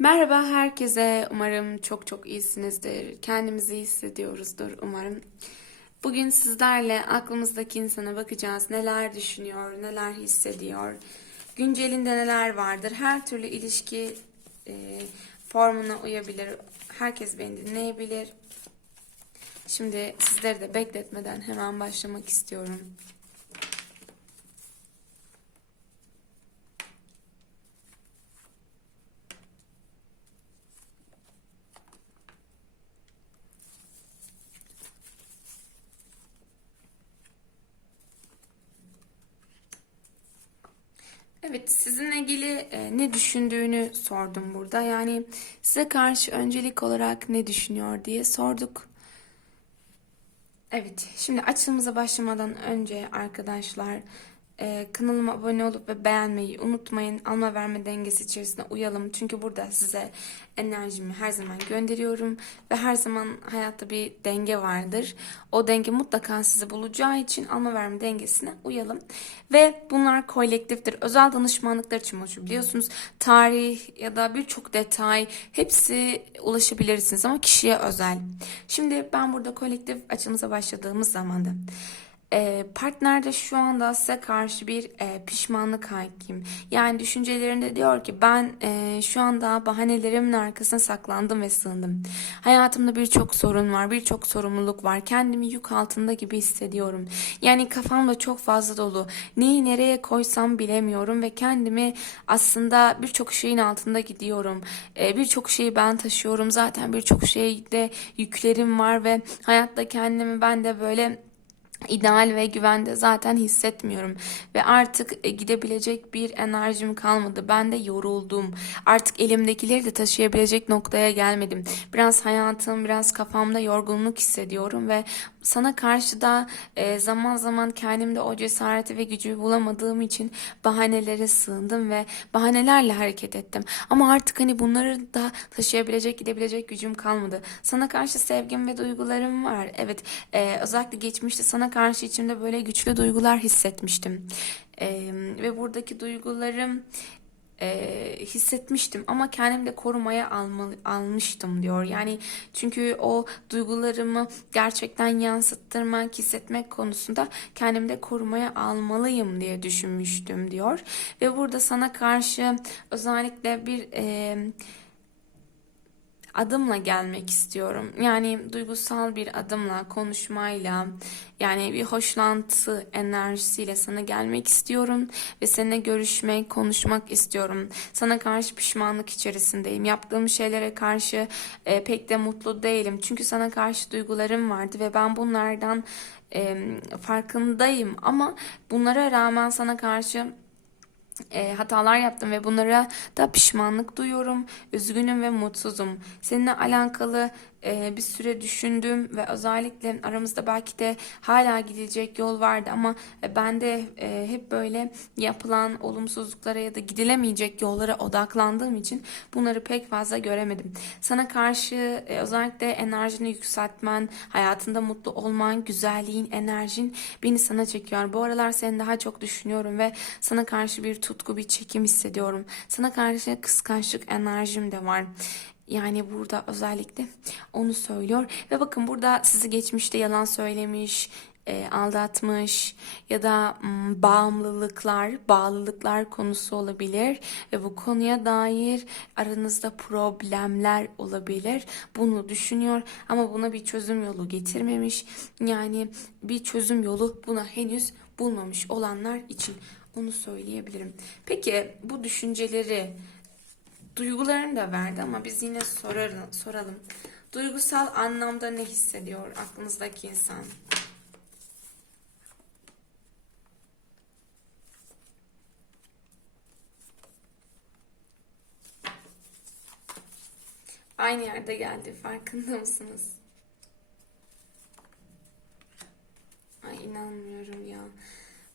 Merhaba herkese. Umarım çok çok iyisinizdir. Kendimizi iyi hissediyoruzdur umarım. Bugün sizlerle aklımızdaki insana bakacağız. Neler düşünüyor, neler hissediyor, güncelinde neler vardır. Her türlü ilişki e, formuna uyabilir. Herkes beni dinleyebilir. Şimdi sizleri de bekletmeden hemen başlamak istiyorum. Evet, sizinle ilgili e, ne düşündüğünü sordum burada. Yani size karşı öncelik olarak ne düşünüyor diye sorduk. Evet, şimdi açılımıza başlamadan önce arkadaşlar e, kanalıma abone olup ve beğenmeyi unutmayın. Alma verme dengesi içerisinde uyalım. Çünkü burada size enerjimi her zaman gönderiyorum ve her zaman hayatta bir denge vardır. O denge mutlaka sizi bulacağı için alma verme dengesine uyalım. Ve bunlar kolektiftir. Özel danışmanlıklar için oluşuyor biliyorsunuz. Tarih ya da birçok detay hepsi ulaşabilirsiniz ama kişiye özel. Şimdi ben burada kolektif açılımıza başladığımız zamanda e, partner de şu anda size karşı bir e, pişmanlık hakim. Yani düşüncelerinde diyor ki ben e, şu anda bahanelerimin arkasına saklandım ve sığındım. Hayatımda birçok sorun var, birçok sorumluluk var. Kendimi yük altında gibi hissediyorum. Yani kafamda çok fazla dolu. Neyi nereye koysam bilemiyorum ve kendimi aslında birçok şeyin altında gidiyorum. E, birçok şeyi ben taşıyorum. Zaten birçok şeyde yüklerim var ve hayatta kendimi ben de böyle ideal ve güvende zaten hissetmiyorum ve artık e, gidebilecek bir enerjim kalmadı. Ben de yoruldum. Artık elimdekileri de taşıyabilecek noktaya gelmedim. Biraz hayatım, biraz kafamda yorgunluk hissediyorum ve sana karşı da e, zaman zaman kendimde o cesareti ve gücü bulamadığım için bahanelere sığındım ve bahanelerle hareket ettim. Ama artık hani bunları da taşıyabilecek, gidebilecek gücüm kalmadı. Sana karşı sevgim ve duygularım var. Evet, e, özellikle geçmişte sana karşı içimde böyle güçlü duygular hissetmiştim. E, ve buradaki duygularım e, hissetmiştim ama kendim de korumaya almalı, almıştım diyor. Yani çünkü o duygularımı gerçekten yansıttırmak, hissetmek konusunda kendimde korumaya almalıyım diye düşünmüştüm diyor. Ve burada sana karşı özellikle bir e, adımla gelmek istiyorum. Yani duygusal bir adımla, konuşmayla, yani bir hoşlantı enerjisiyle sana gelmek istiyorum ve seninle görüşmek, konuşmak istiyorum. Sana karşı pişmanlık içerisindeyim. Yaptığım şeylere karşı e, pek de mutlu değilim. Çünkü sana karşı duygularım vardı ve ben bunlardan e, farkındayım ama bunlara rağmen sana karşı e, hatalar yaptım ve bunlara da pişmanlık duyuyorum. Üzgünüm ve mutsuzum. Seninle alakalı e, bir süre düşündüm ve özellikle aramızda belki de hala gidecek yol vardı ama ben de e, hep böyle yapılan olumsuzluklara ya da gidilemeyecek yollara odaklandığım için bunları pek fazla göremedim. Sana karşı e, özellikle enerjini yükseltmen, hayatında mutlu olman, güzelliğin, enerjin beni sana çekiyor. Bu aralar seni daha çok düşünüyorum ve sana karşı bir tutku, bir çekim hissediyorum. Sana karşı kıskançlık enerjim de var. Yani burada özellikle onu söylüyor. Ve bakın burada sizi geçmişte yalan söylemiş, e, aldatmış ya da m, bağımlılıklar, bağlılıklar konusu olabilir ve bu konuya dair aranızda problemler olabilir. Bunu düşünüyor ama buna bir çözüm yolu getirmemiş. Yani bir çözüm yolu buna henüz bulmamış olanlar için onu söyleyebilirim. Peki bu düşünceleri Duygularını da verdi ama biz yine sorarım, soralım. Duygusal anlamda ne hissediyor aklınızdaki insan? Aynı yerde geldi farkında mısınız? Ay inanmıyorum ya.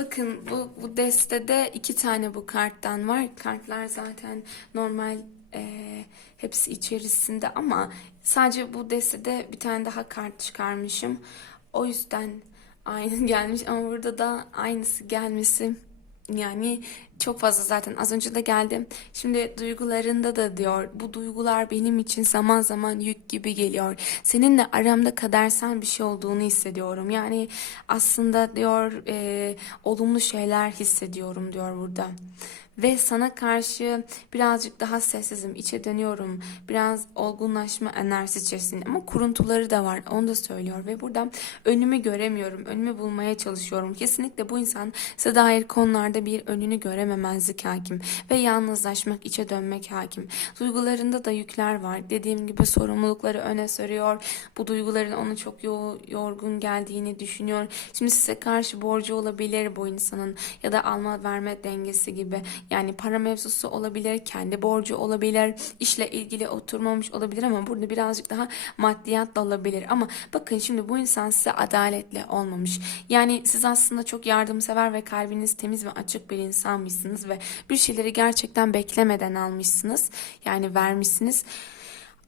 Bakın bu, bu destede iki tane bu karttan var. Kartlar zaten normal e, hepsi içerisinde ama sadece bu destede bir tane daha kart çıkarmışım. O yüzden aynı gelmiş ama burada da aynısı gelmesi Yani çok fazla zaten az önce de geldim. Şimdi duygularında da diyor bu duygular benim için zaman zaman yük gibi geliyor. Seninle aramda kadersel bir şey olduğunu hissediyorum. Yani aslında diyor e, olumlu şeyler hissediyorum diyor burada. Ve sana karşı birazcık daha sessizim, içe dönüyorum. Biraz olgunlaşma enerjisi içerisinde ama kuruntuları da var. Onu da söylüyor ve burada önümü göremiyorum. Önümü bulmaya çalışıyorum. Kesinlikle bu insan size dair konularda bir önünü görememezlik hakim ve yalnızlaşmak, içe dönmek hakim. Duygularında da yükler var. Dediğim gibi sorumlulukları öne sürüyor. Bu duyguların ona çok yo- yorgun geldiğini düşünüyor. Şimdi size karşı borcu olabilir bu insanın ya da alma verme dengesi gibi. Yani para mevzusu olabilir, kendi borcu olabilir, işle ilgili oturmamış olabilir ama burada birazcık daha maddiyat da olabilir. Ama bakın şimdi bu insan size adaletli olmamış. Yani siz aslında çok yardımsever ve kalbiniz temiz ve açık bir insanmışsınız ve bir şeyleri gerçekten beklemeden almışsınız. Yani vermişsiniz.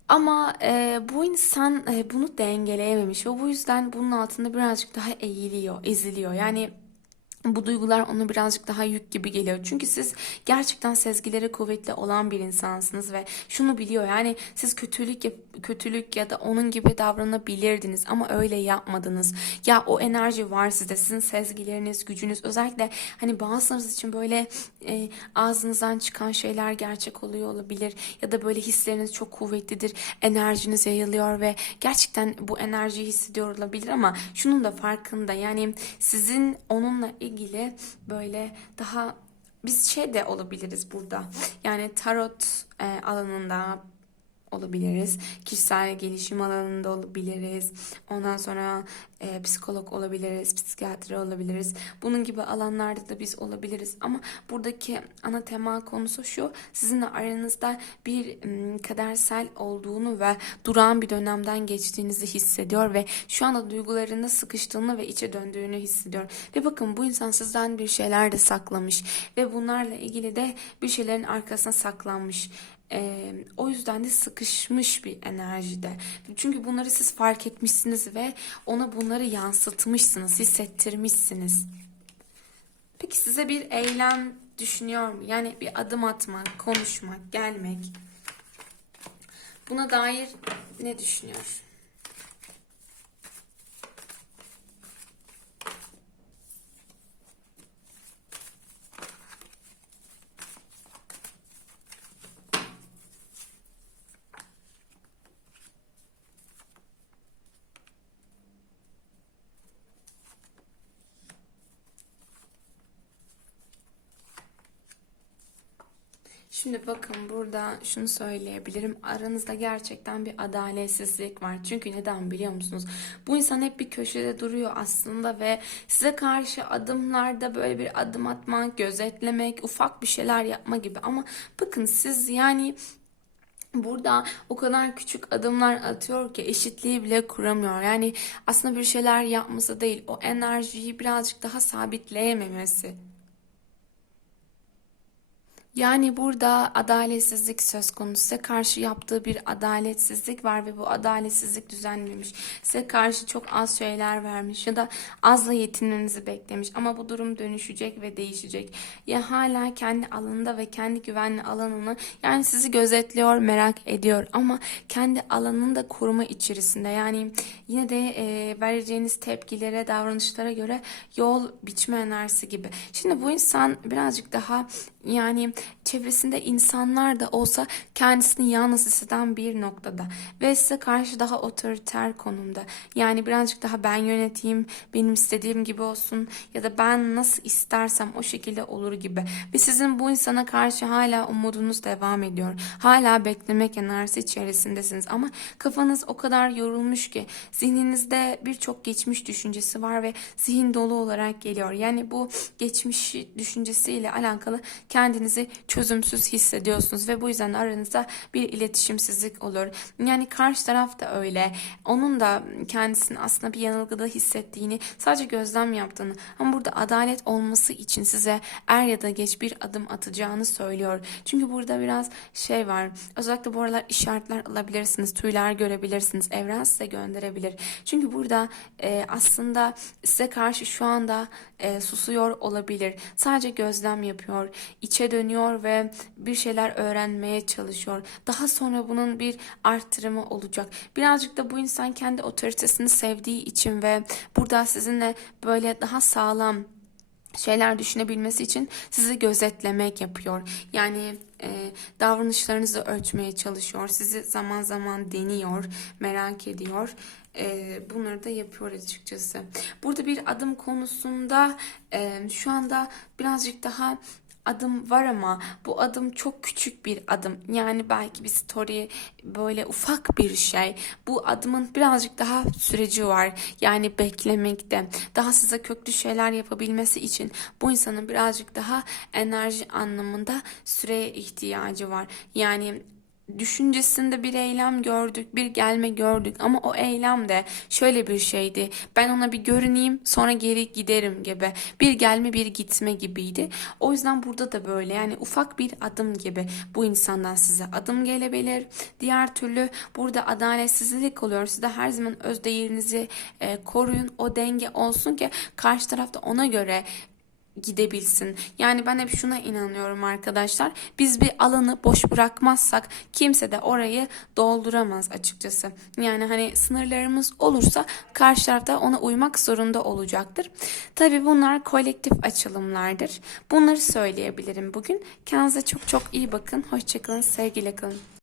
Ama e, bu insan e, bunu dengeleyememiş ve bu yüzden bunun altında birazcık daha eğiliyor, eziliyor. Yani bu duygular ona birazcık daha yük gibi geliyor. Çünkü siz gerçekten sezgileri kuvvetli olan bir insansınız ve şunu biliyor. Yani siz kötülük yap- kötülük ya da onun gibi davranabilirdiniz ama öyle yapmadınız. Ya o enerji var sizde. Sizin sezgileriniz, gücünüz özellikle hani bazılarınız için böyle e, ağzınızdan çıkan şeyler gerçek oluyor olabilir ya da böyle hisleriniz çok kuvvetlidir. Enerjiniz yayılıyor ve gerçekten bu enerjiyi hissediyor olabilir ama şunun da farkında. Yani sizin onunla ilgili böyle daha biz şey de olabiliriz burada. Yani tarot e, alanında olabiliriz. Kişisel gelişim alanında olabiliriz. Ondan sonra e, psikolog olabiliriz, psikiyatri olabiliriz. Bunun gibi alanlarda da biz olabiliriz. Ama buradaki ana tema konusu şu. Sizinle aranızda bir m, kadersel olduğunu ve durağan bir dönemden geçtiğinizi hissediyor ve şu anda duygularında sıkıştığını ve içe döndüğünü hissediyor. Ve bakın bu insan sizden bir şeyler de saklamış ve bunlarla ilgili de bir şeylerin arkasına saklanmış. Ee, o yüzden de sıkışmış bir enerjide. Çünkü bunları siz fark etmişsiniz ve ona bunları yansıtmışsınız, hissettirmişsiniz. Peki size bir eylem düşünüyor mu? Yani bir adım atmak, konuşmak, gelmek. Buna dair ne düşünüyor? Şimdi bakın burada şunu söyleyebilirim. Aranızda gerçekten bir adaletsizlik var. Çünkü neden biliyor musunuz? Bu insan hep bir köşede duruyor aslında ve size karşı adımlarda böyle bir adım atmak, gözetlemek, ufak bir şeyler yapma gibi. Ama bakın siz yani Burada o kadar küçük adımlar atıyor ki eşitliği bile kuramıyor. Yani aslında bir şeyler yapması değil, o enerjiyi birazcık daha sabitleyememesi. Yani burada adaletsizlik söz konusu. Size karşı yaptığı bir adaletsizlik var ve bu adaletsizlik düzenlemiş. Size karşı çok az şeyler vermiş ya da azla yetinmenizi beklemiş. Ama bu durum dönüşecek ve değişecek. Ya hala kendi alanında ve kendi güvenli alanını yani sizi gözetliyor, merak ediyor ama kendi alanını da koruma içerisinde. Yani yine de e, vereceğiniz tepkilere, davranışlara göre yol biçme enerjisi gibi. Şimdi bu insan birazcık daha yani çevresinde insanlar da olsa kendisini yalnız hisseden bir noktada ve size karşı daha otoriter konumda. Yani birazcık daha ben yöneteyim, benim istediğim gibi olsun ya da ben nasıl istersem o şekilde olur gibi. Ve sizin bu insana karşı hala umudunuz devam ediyor. Hala beklemek enerjisi içerisindesiniz ama kafanız o kadar yorulmuş ki zihninizde birçok geçmiş düşüncesi var ve zihin dolu olarak geliyor. Yani bu geçmiş düşüncesiyle alakalı kendinizi çözümsüz hissediyorsunuz ve bu yüzden aranızda bir iletişimsizlik olur. Yani karşı taraf da öyle. Onun da kendisini aslında bir yanılgıda hissettiğini, sadece gözlem yaptığını ama burada adalet olması için size er ya da geç bir adım atacağını söylüyor. Çünkü burada biraz şey var. Özellikle bu aralar işaretler alabilirsiniz, tüyler görebilirsiniz. Evren size gönderebilir. Çünkü burada e, aslında size karşı şu anda e, susuyor olabilir. Sadece gözlem yapıyor, içe dönüyor ve bir şeyler öğrenmeye çalışıyor. Daha sonra bunun bir artırımı olacak. Birazcık da bu insan kendi otoritesini sevdiği için ve burada sizinle böyle daha sağlam şeyler düşünebilmesi için sizi gözetlemek yapıyor. Yani e, davranışlarınızı ölçmeye çalışıyor. Sizi zaman zaman deniyor, merak ediyor. E, bunları da yapıyor açıkçası. Burada bir adım konusunda e, şu anda birazcık daha adım var ama bu adım çok küçük bir adım. Yani belki bir story böyle ufak bir şey. Bu adımın birazcık daha süreci var. Yani beklemekte. Daha size köklü şeyler yapabilmesi için bu insanın birazcık daha enerji anlamında süreye ihtiyacı var. Yani düşüncesinde bir eylem gördük, bir gelme gördük ama o eylem de şöyle bir şeydi. Ben ona bir görüneyim, sonra geri giderim gibi. Bir gelme, bir gitme gibiydi. O yüzden burada da böyle yani ufak bir adım gibi bu insandan size adım gelebilir. Diğer türlü burada adaletsizlik oluyor. Siz de her zaman öz değerinizi e, koruyun. O denge olsun ki karşı tarafta ona göre gidebilsin. Yani ben hep şuna inanıyorum arkadaşlar. Biz bir alanı boş bırakmazsak kimse de orayı dolduramaz açıkçası. Yani hani sınırlarımız olursa karşı tarafta ona uymak zorunda olacaktır. Tabii bunlar kolektif açılımlardır. Bunları söyleyebilirim bugün. Kendinize çok çok iyi bakın. Hoşçakalın. Sevgiyle kalın.